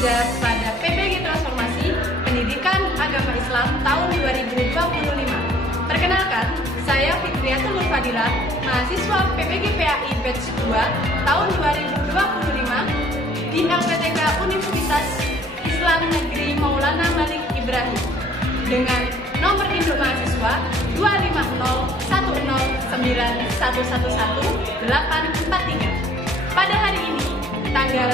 Kinerja pada PPG Transformasi Pendidikan Agama Islam tahun 2025. Perkenalkan, saya Fitriyatul Nurfadilah, mahasiswa PPG PAI Batch 2 tahun 2025 di LPTK Universitas Islam Negeri Maulana Malik Ibrahim dengan nomor induk mahasiswa 2501091111843. Pada hari ini, tanggal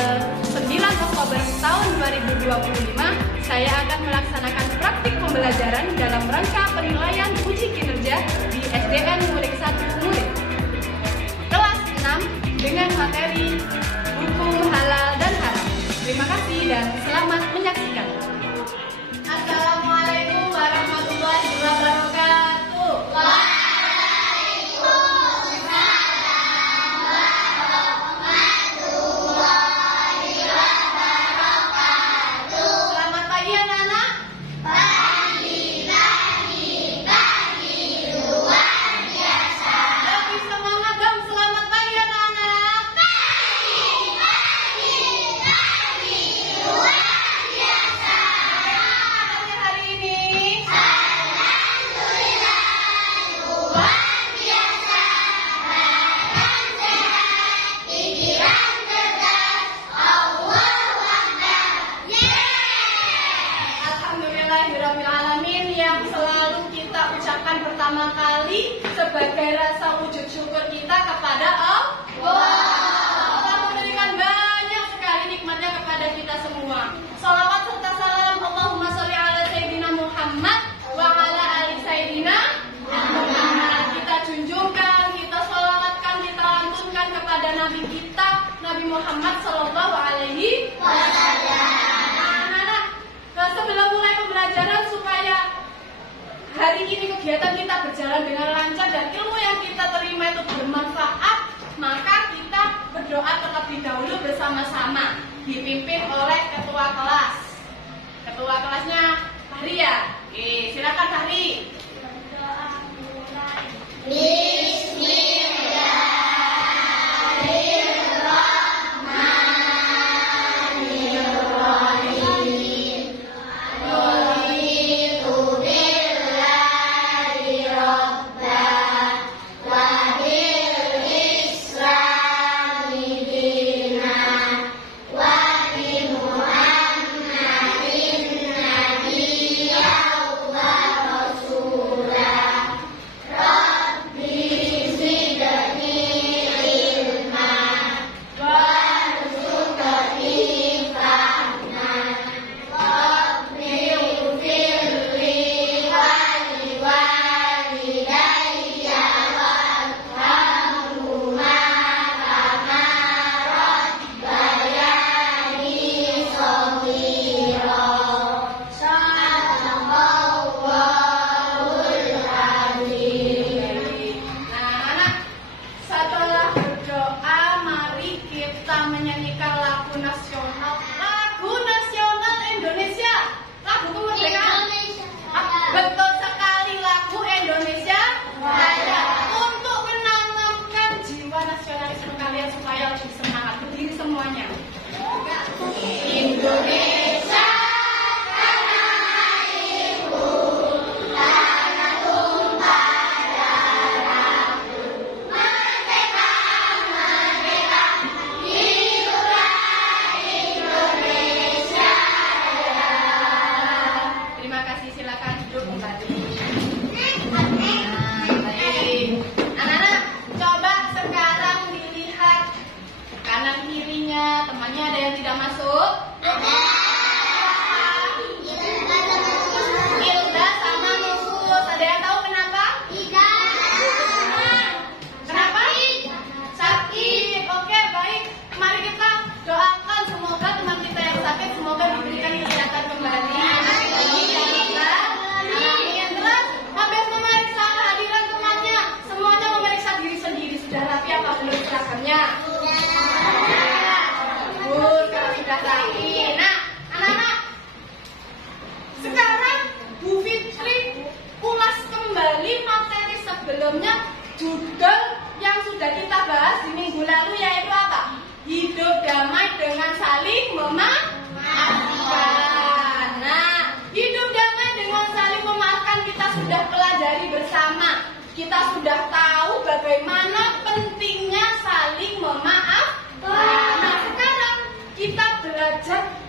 9 Oktober tahun 2025, saya akan melaksanakan praktik pembelajaran dalam rangka penilaian uji kinerja di SDN Murid 1 Murid. Kelas 6 dengan materi hukum halal dan haram. Terima kasih dan selamat menyaksikan. Assalamualaikum warahmatullahi wabarakatuh. Yang selalu kita ucapkan pertama kali sebagai rasa wujud syukur kita kepada Allah. Allah memberikan banyak sekali nikmatnya kepada kita semua. Salawat serta salam Allahumma sholli ala Sayyidina Muhammad wa ala ali Sayyidina Muhammad. Kita junjungkan, kita salawatkan, kita lantunkan kepada Nabi kita, Nabi Muhammad Sallallahu Alaihi Wasallam. Anak-anak, sebelum mulai pembelajaran supaya hari ini kegiatan kita berjalan dengan lancar dan ilmu yang kita terima itu bermanfaat, maka kita berdoa terlebih dahulu bersama-sama, dipimpin oleh ketua kelas. Ketua kelasnya Fahri ya? Oke, silakan Fahri. Bismillahirrahmanirrahim.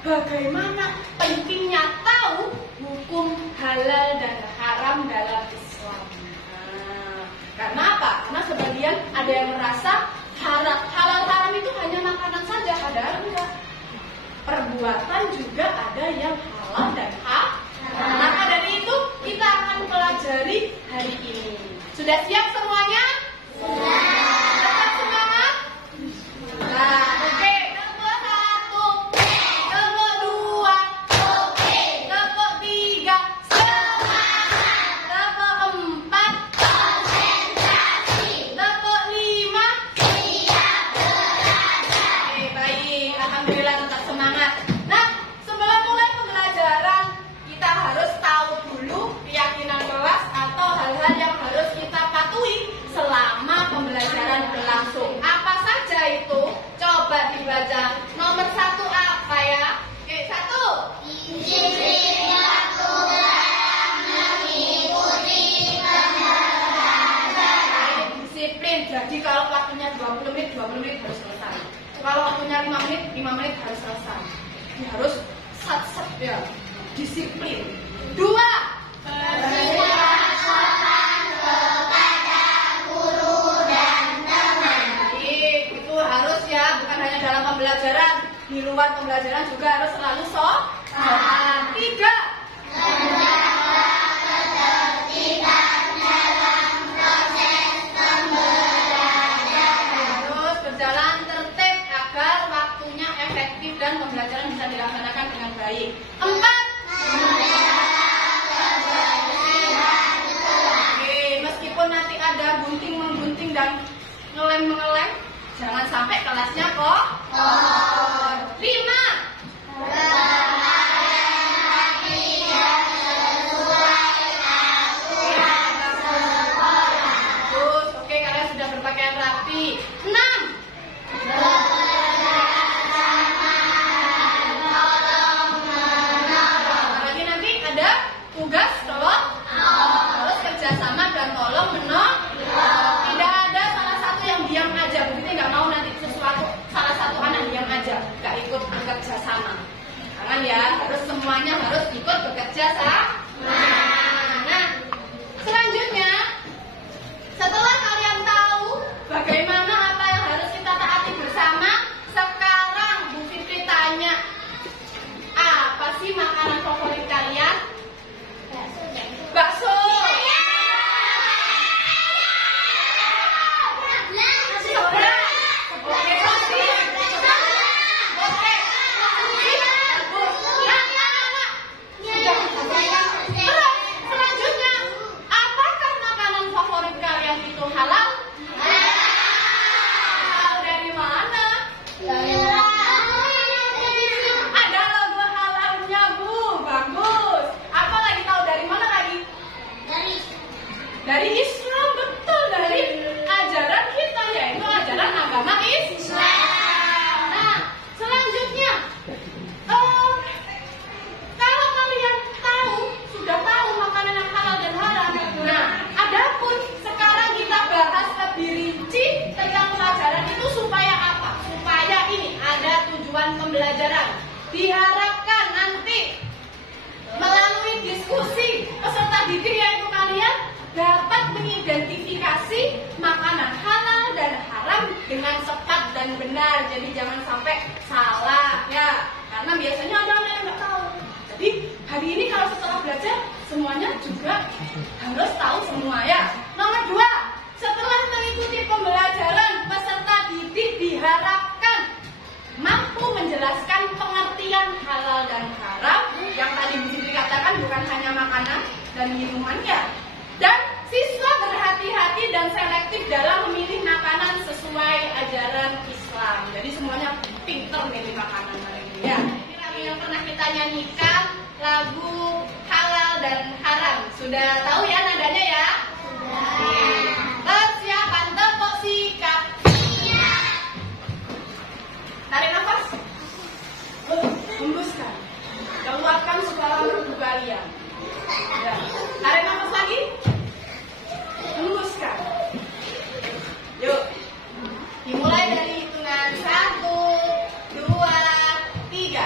bagaimana pentingnya tahu hukum halal dan haram dalam Islam. Karena apa? Karena sebagian ada yang merasa halal haram itu hanya makanan saja, padahal enggak. Perbuatan juga ada yang halal dan haram. Maka dari itu kita akan pelajari hari ini. Sudah siap semuanya? Sudah. Tetap semangat? Nah, oke. Tepuk 1, tepuk 2, oke. Tepuk 3, semangat. Tepuk 4, konsentrasi. Tepuk 5, siap belajar. Oke, baik. Alhamdulillah tetap semangat. Nah, sebelum mulai pembelajaran, kita harus tahu dulu keyakinan kelas atau hal-hal yang harus kita patuhi selama pembelajaran berlangsung. Apa saja itu? Coba dibaca. Nomor 1 apa ya? Oke, 1. Disiplin waktu dalam mengikuti pembelajaran. Disiplin. Jadi kalau waktunya 20 menit harus selesai. Kalau waktunya 5 menit harus selesai. Ini harus sat-sat ya. Disiplin. 2. Bersikap sopan kepada guru dan teman. Baik, itu harus ya, bukan hanya dalam pembelajaran, di luar pembelajaran juga harus selalu sopan. 3. Menjaga ketertiban dalam proses pembelajaran. Harus berjalan tertib agar waktunya efektif dan pembelajaran bisa dilaksanakan dengan baik. 4. Nanti ada gunting-menggunting dan ngelem-mengelem, jangan sampai kelasnya kotor. 5. Berpakaian rapi dan sesuai aturan sekolah. Terus, oke, kalian sudah berpakaian rapi. 6. Nanti ada tugas tolong. Terus kerjasama dan tolong menolong. Tidak ada salah satu yang diam aja. Begitu nggak mau nanti salah satu anak diam aja, nggak ikut bekerja sama. Jangan ya, harus semuanya harus ikut bekerja sama. Nah, selanjutnya setelah kalian tahu bagaimana apa yang harus kita taati bersama, sekarang Bu Fitri tanya, apa sih makanan favorit kalian? Bakso. Dari Islam, betul, dari ajaran kita, yaitu ajaran agama Islam. Nah, selanjutnya, kalau kalian sudah tahu makanan yang halal dan haram. Nah, adapun sekarang kita bahas lebih rinci tentang pelajaran itu supaya apa? Supaya ini ada tujuan pembelajaran. Diharapkan nanti melalui diskusi peserta didik yaitu kalian dapat mengidentifikasi makanan halal dan haram dengan tepat dan benar. Jadi jangan sampai salah ya. Karena biasanya ada anak yang nggak tahu. Jadi hari ini kalau setelah belajar semuanya juga harus tahu semua ya. Nomor 2, setelah mengikuti pembelajaran peserta didik diharapkan mampu menjelaskan pengertian halal dan haram yang tadi Bu dikatakan bukan hanya makanan dan minuman ya. Dan siswa berhati-hati dan selektif dalam memilih makanan sesuai ajaran Islam. Jadi semuanya pinter milih makanan hari ini ya. Ini lagu yang pernah kita nyanyikan, lagu halal dan haram. Sudah tahu ya nadanya ya? Sudah. Persiapan tepuk sikap. Tarik nafas. Hembuskan. Keluarkan suara merdu kalian. Ya. Tarik nafas lagi. Hembuskan. Yuk. Dimulai dari hitungan 1, 2, 3.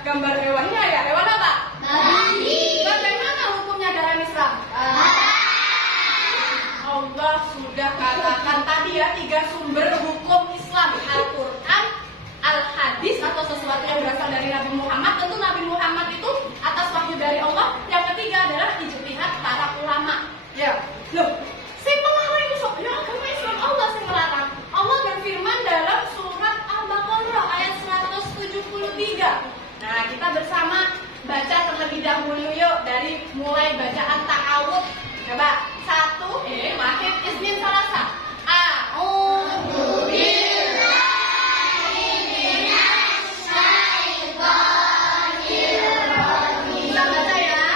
Gambar hewannya ya, hewan apa? Babi. Bagaimana hukumnya dalam Islam? Allah sudah katakan tadi ya, 3 sumber hukum Islam: Al-Quran, Al-Hadis atau sesuatu yang berasal dari Nabi Muhammad. Tentu Nabi Muhammad itu atas wahyu dari Allah. Yang ketiga adalah ijtihad para ulama. Ya, loh, sing melarang itu ya agama Islam, Allah sing melarang. Allah berfirman dalam surat Al-Baqarah ayat 173. Nah, kita bersama baca terlebih dahulu yuk, dari mulai bacaan ta'awud. Coba 1, wahid, isnin, salasa. A'udzu billahi minasy syaithanir rajim. Kita baca ya.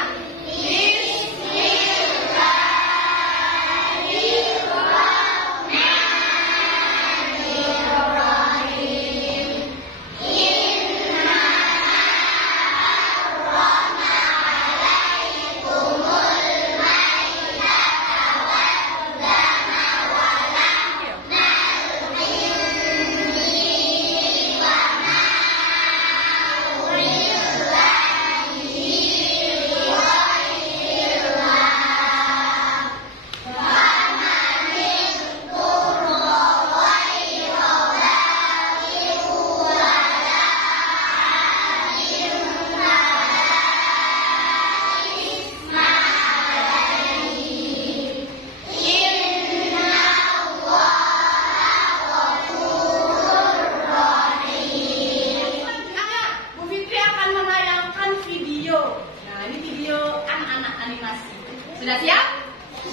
Sudah siap?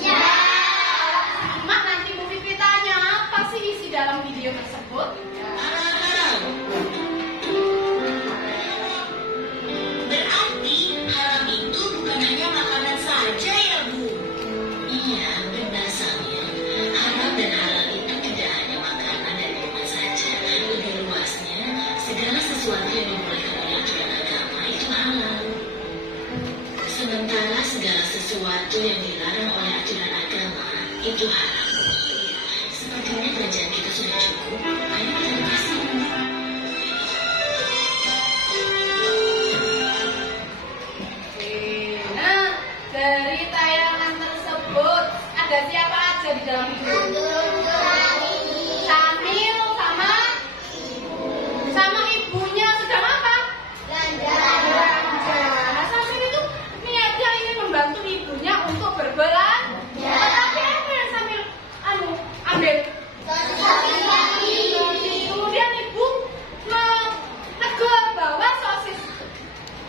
Siap. Simak nanti Bu Fitri tanya apa sih isi dalam video tersebut. Berarti haram itu bukan hanya makanan saja ya Bu? Iya, benar Samia. Haram dan halal itu tidak hanya makanan dan minuman saja. Lebih luasnya, segala sesuatu yang dibolehkan oleh aturan agama itu halal. Sementara segala sesuatu yang dilarang oleh aturan agama itu haram. Sepertinya belajar kita sudah cukup. Ayo kita bersama. Nah, dari tayangan tersebut ada siapa aja di dalam video? Samil sama ibunya sedang apa? Belanja. Nah, Samil itu niatnya ingin membantu ibunya untuk berbelanja. Tetapi apa yang Samil ambil? Kemudian ibu menegur bahwa sosis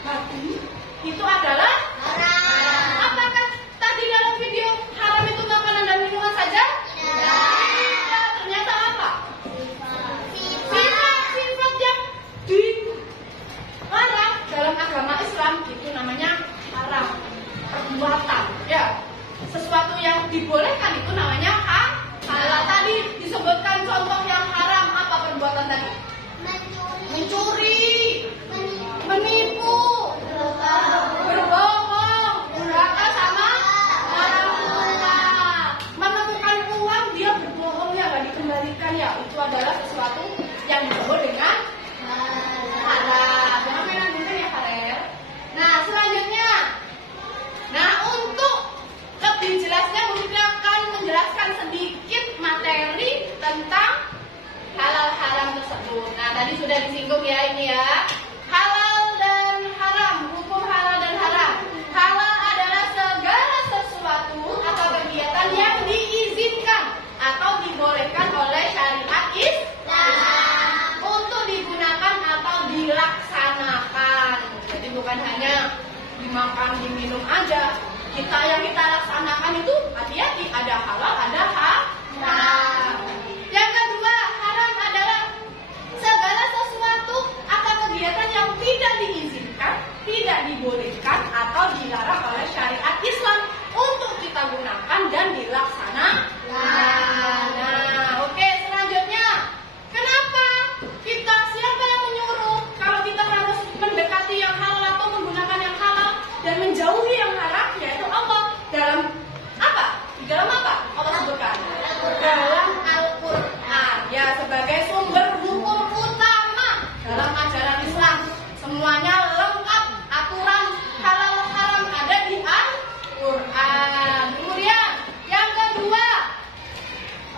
babi itu adalah haram. Apakah tadi dalam video haram itu makanan dan minuman saja? Tidak. Ternyata apa? Sifat yang dilarang dalam agama Islam itu namanya haram. Perbuatan, ya. Sesuatu yang dibolehkan itu namanya halal. Tadi disebutkan contoh yang haram, apa perbuatan tadi? Mencuri, menipu, berbohong, durhaka sama sudah disinggung ya ini ya. Halal dan haram, hukum halal dan haram. Halal adalah segala sesuatu atau kegiatan yang diizinkan atau dibolehkan oleh syariat Islam untuk digunakan atau dilaksanakan. Jadi bukan hanya dimakan, diminum aja. Yang kita laksanakan itu hati-hati, ada halal, ada haram. Yang kedua, haram adalah segala sesuatu atau kegiatan yang tidak diizinkan, tidak dibolehkan atau dilarang oleh syariat Islam untuk kita gunakan dan dilaksanakan. Nah, oke, selanjutnya, kenapa siapa yang menyuruh kalau kita harus mendekati yang halal atau menggunakan yang halal dan menjauhi yang haram? Yaitu Allah. Dalam apa? Allah sebutkan dalam Al-Quran, ya, sebagai sumber hukum utama dalam ajaran Islam. Semuanya lengkap, aturan halal haram ada di Al-Quran. Kemudian yang kedua,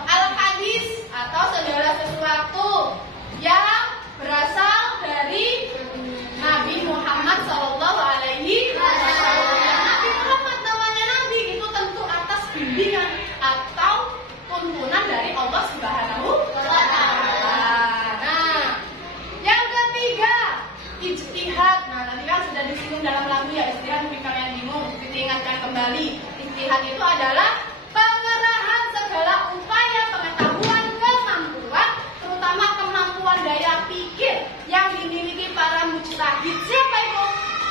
al-hadis atau segala sesuatu yang berasal dari Nabi Muhammad Sallallahu Alaihi Wasallam. Nabi Muhammad namanya Nabi, itu tentu atas bimbingan atau tuntunan dari Allah Subhanahu wa Ta'ala. Nah, yang ketiga, ijtihad. Nah, tadi kan sudah disinggung dalam lagu ya, ijtihad, mungkin kalian bingung, diingatkan kembali. Ijtihad itu adalah pengerahan segala upaya pengetahuan, kemampuan, terutama kemampuan daya pikir yang dimiliki para mujtahid. Siapa itu?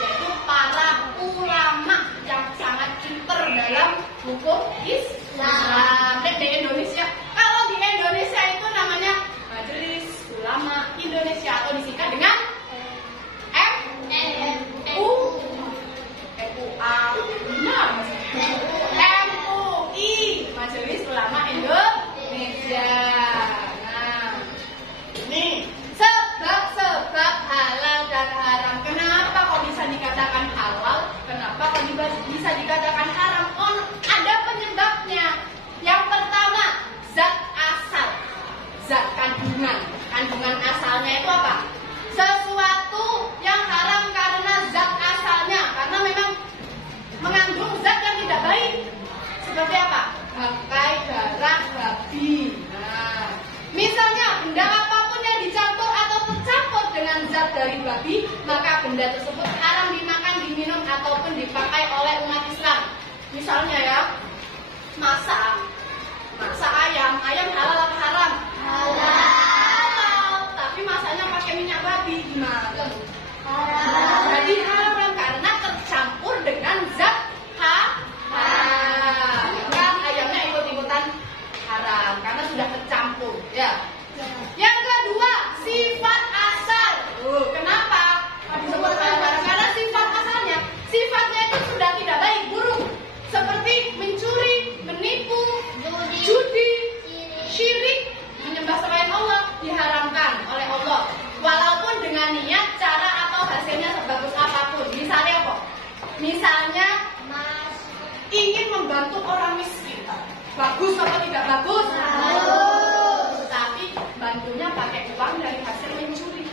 Yaitu para ulama yang sangat pinter dalam hukum Islam. Dan di Indonesia, kalau di Indonesia itu namanya Majelis Ulama Indonesia atau disingkat dengan MUI, Majelis Ulama Indonesia. Nah, ini sebab-sebab halal dan haram. Kenapa kok bisa dikatakan halal? Kenapa kok bisa dikatakan haram? Oh, ada penyebabnya. Yang pertama, zat asal, zat kandungan. Kandungan asalnya itu apa? Sesuatu yang haram karena zat asalnya, karena memang mengandung zat yang tidak baik. Seperti apa? Bangkai, darah, babi. Nah, misalnya benda apapun yang dicampur atau tercampur dengan zat dari babi, maka benda tersebut haram dimakan, diminum ataupun dipakai oleh umat Islam. Misalnya ya, masak ayam halal atau haram? Halal. Tapi masaknya pakai minyak babi gimana? Haram. Jadi haram karena tercampur dengan zat haram. Kan ayamnya ikut-ikutan haram karena sudah tercampur. Ya. Yang kedua, sifat asal. Kenapa? Disebut haram karena sifat asalnya, sifatnya itu sudah tidak baik, buruk. Seperti mencuri, menipu, judi, syirik, menyembah selain Allah diharamkan oleh Allah. Walaupun dengan niat, cara atau hasilnya sebagus apapun. Misalnya apa? Misalnya ingin membantu orang miskin. Bagus atau tidak bagus? Bagus. Tapi bantunya pakai uang dari hasil mencuri.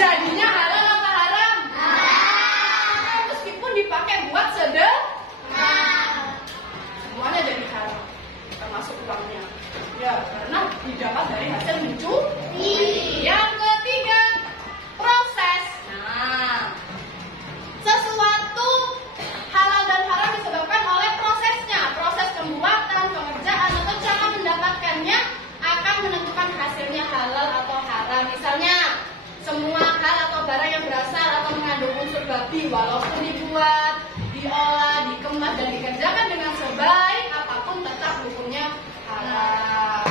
Jadinya halal apa haram? Haram. Meskipun dipakai buat sedekah, semuanya jadi haram, termasuk uangnya. Ya, karena didapat dari hasil mencuri. Yang ketiga, proses. Nah, sesuatu halal dan haram disebabkan oleh prosesnya. Proses pembuatan, pengerjaan, atau cara mendapatkannya akan menentukan hasilnya halal atau haram. Misalnya, semua hal atau barang yang berasal atau mengandung unsur babi, walaupun dibuat, diolah, dikemas, dan dikerjakan dengan sebaik apapun, tetap hukumnya halal.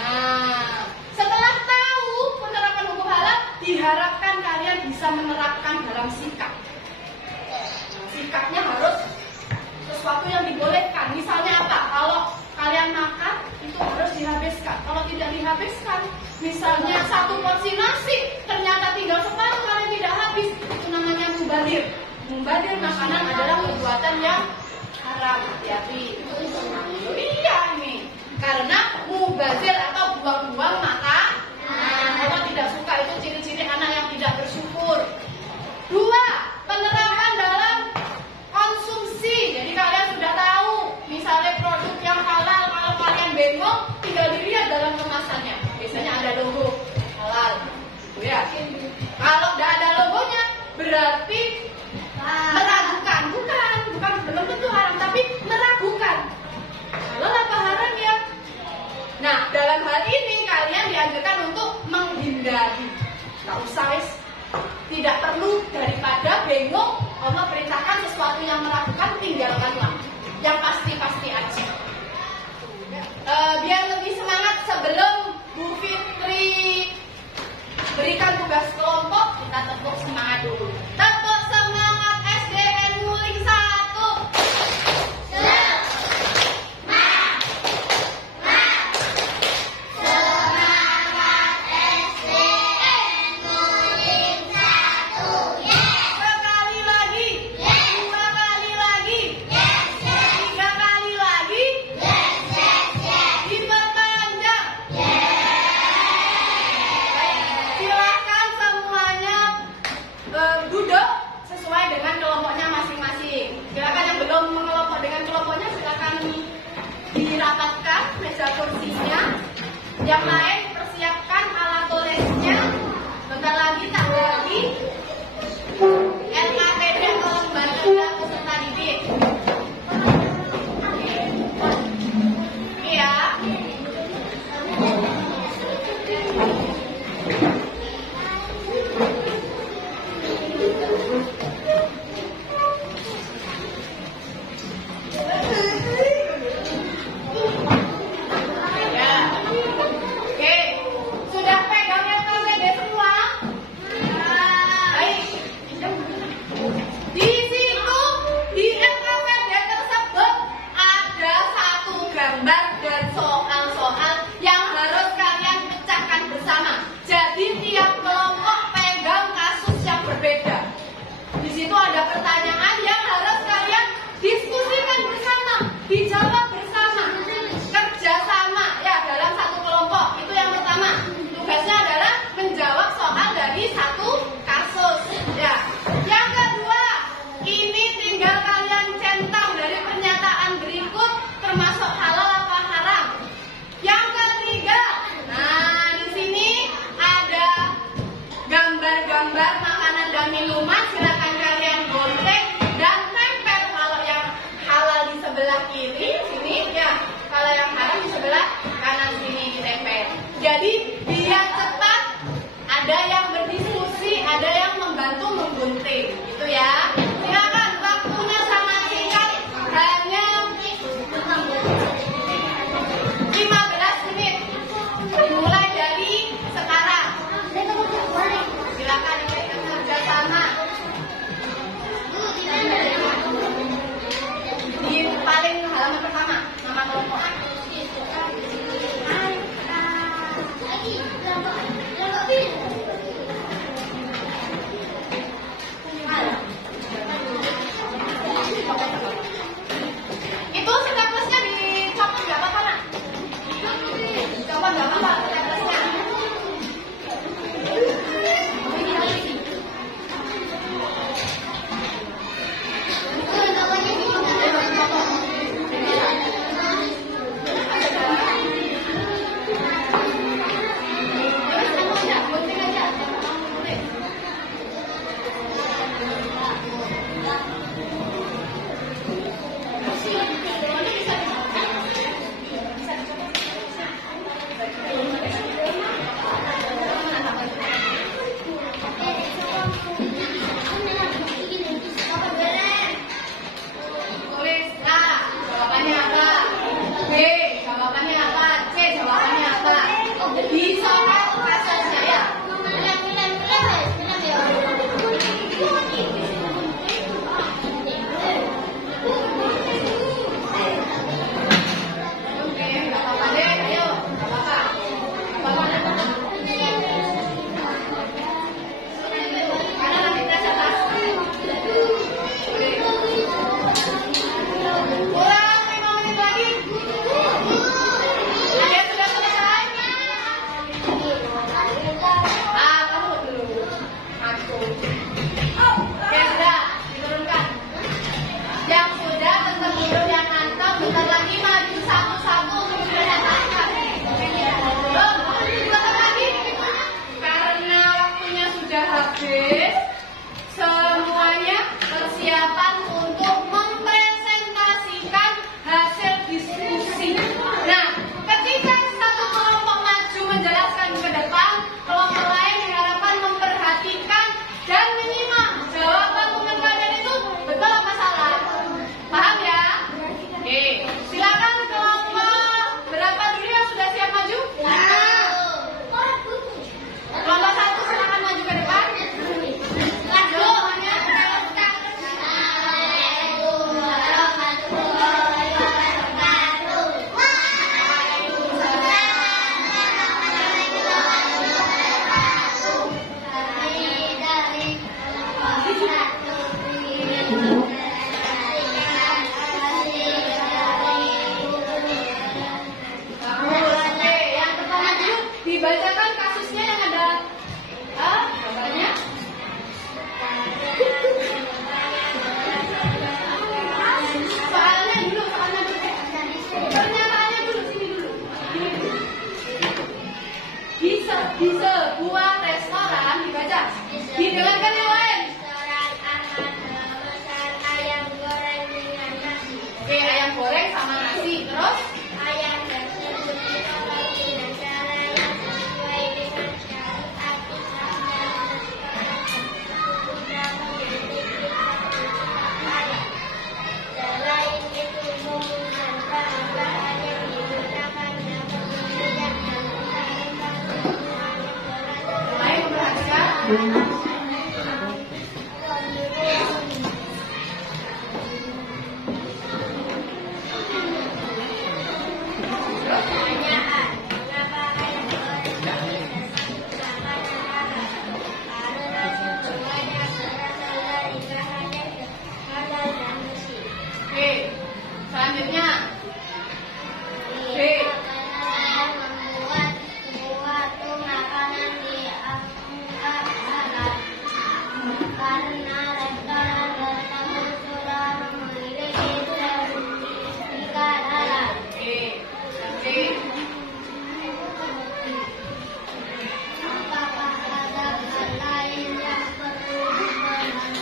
Nah, setelah tahu penerapan hukum halal, diharapkan kalian bisa menerapkan dalam sikap. Sikapnya harus sesuatu yang dibolehkan. Misalnya apa? Kalau kalian makan, itu harus dihabiskan. Kalau tidak dihabiskan, misalnya satu porsi nasi ternyata tinggal separuh, kalian tidak habis, itu namanya mubazir. Mubazir makanan adalah perbuatan yang haram. Hati-hati. Iya ini, karena mubazir atau buang-buang makan. Allah tidak suka, itu ciri dihadirkan untuk menghindari. Gak usah wis, tidak perlu, daripada bingung Allah perintahkan sesuatu yang meragukan, tinggalkanlah yang pasti-pasti aja. Biar lebih semangat, sebelum Bu Fitri berikan tugas kelompok, kita tepuk semangat dulu. Tepuk semangat SDN Nguling 1. Dirapatkan meja kursinya, yang lain persiapkan alat tulisnya. Bentar lagi tak lagi LKPD atau lembaga peserta didik. Iya. Jadi biar cepat, ada yang berdiskusi, ada yang membantu menggunting, gitu ya. Silakan, waktunya sangat singkat, hanya 15 menit. Dimulai dari sekarang. Silakan diberikan kerjasama. Di paling halaman pertama, nama kelompok. Oke, selanjutnya. Oke. Membuat suatu makanan dianggap halal karena restoran tersebut sudah memiliki sertifikat halal. Oke. Oke. Apakah ada hal lain yang perlu diperhatikan?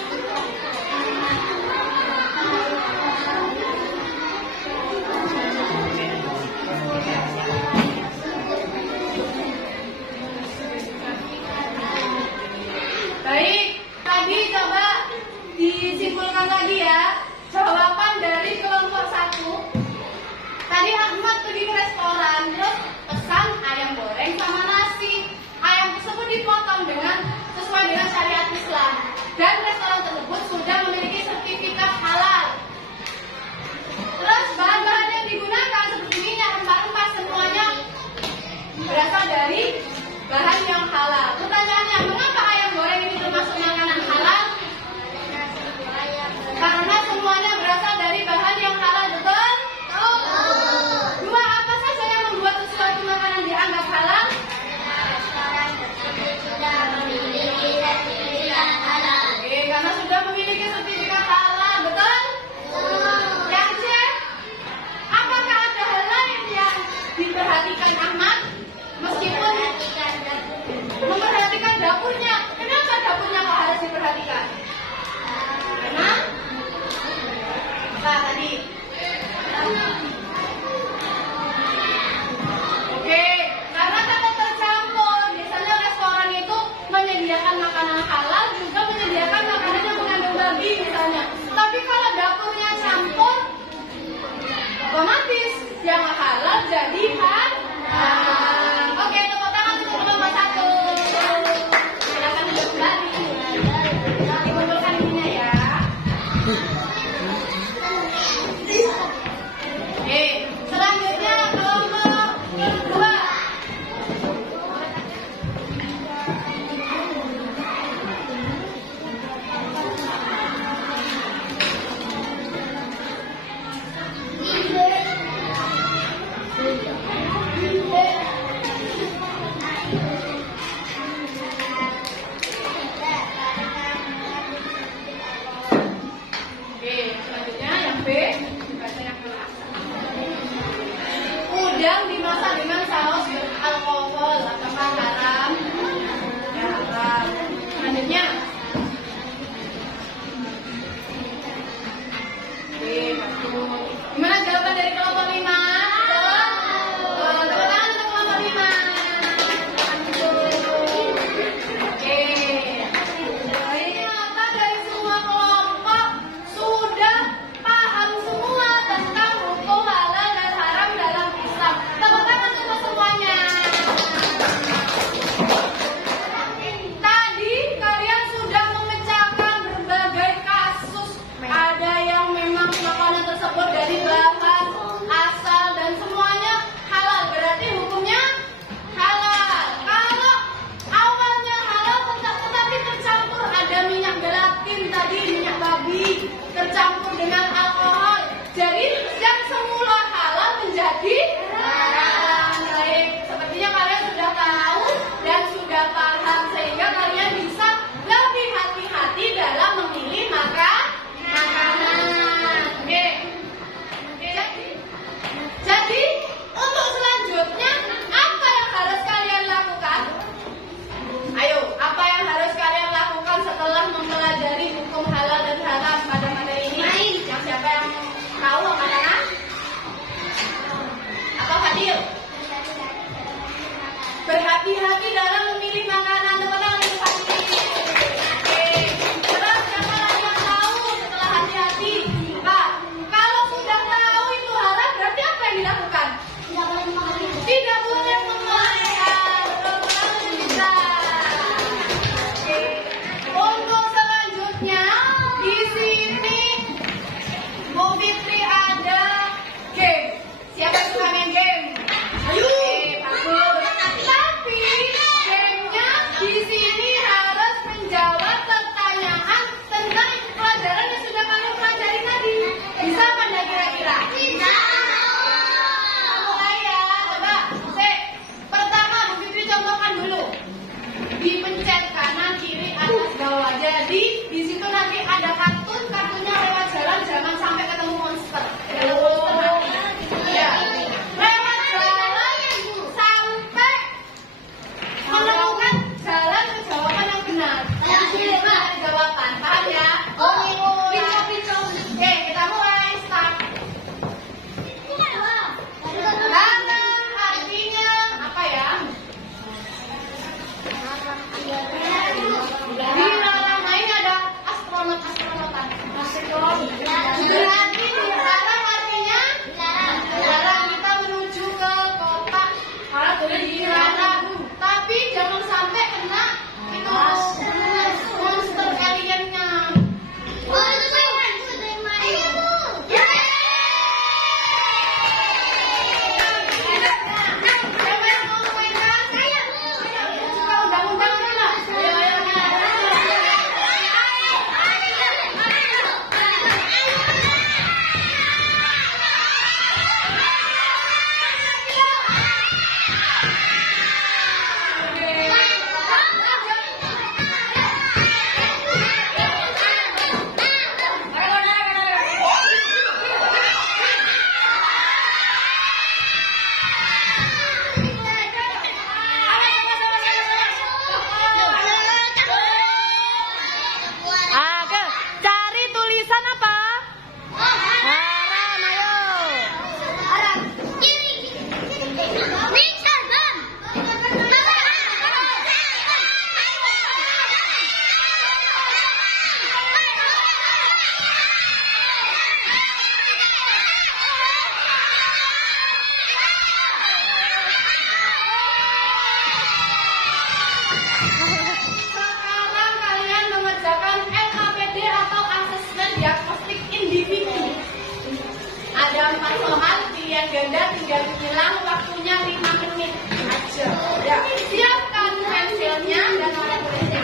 ada 4 soal, pilihan ganda tinggal hilang, waktunya 5 menit aja. Ya, siapkan pensilnya dan norak tulisnya.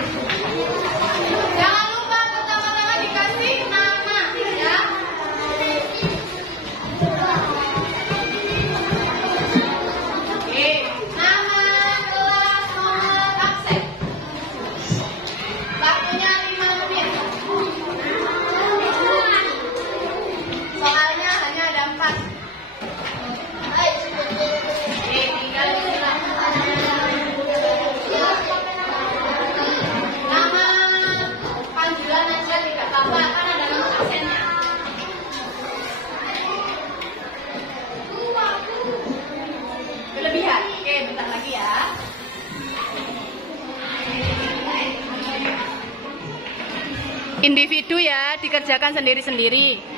Jangan lupa pertama-tama dikasih nama, ya. Oke, nama, kelas, nomor absen. Waktunya 5 menit. Soalnya hanya ada 4. Oke, tinggal disilang. Nama panggilan aja tidak apa-apa, kan ada nama absennya. Berlebihan. Oke, bentar lagi ya. Individu ya, dikerjakan sendiri-sendiri.